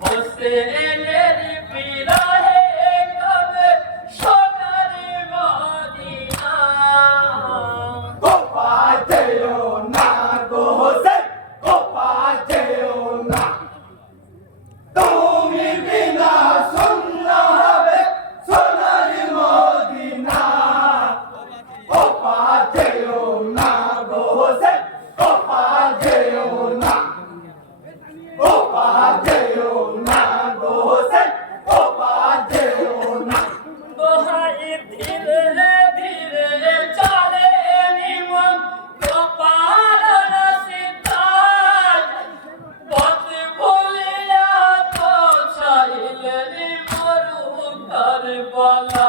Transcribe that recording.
হোসেনের বিরহে কবে সোনার মদিনা ও পাতেও না গো হোসেন ও পাতেও না তুমি বিনা শূন্য হবে সোনার মদিনা ও পাতেও না গো হোসেন ও পাতেও না ও পাতেও না গো হোসেন ও পাতেও না দোহাই ধীরে ধীরে চলে নিমন গোপাল রসিতার পথ ভুলিয়া পৌঁছাইলেন মরু কারবালা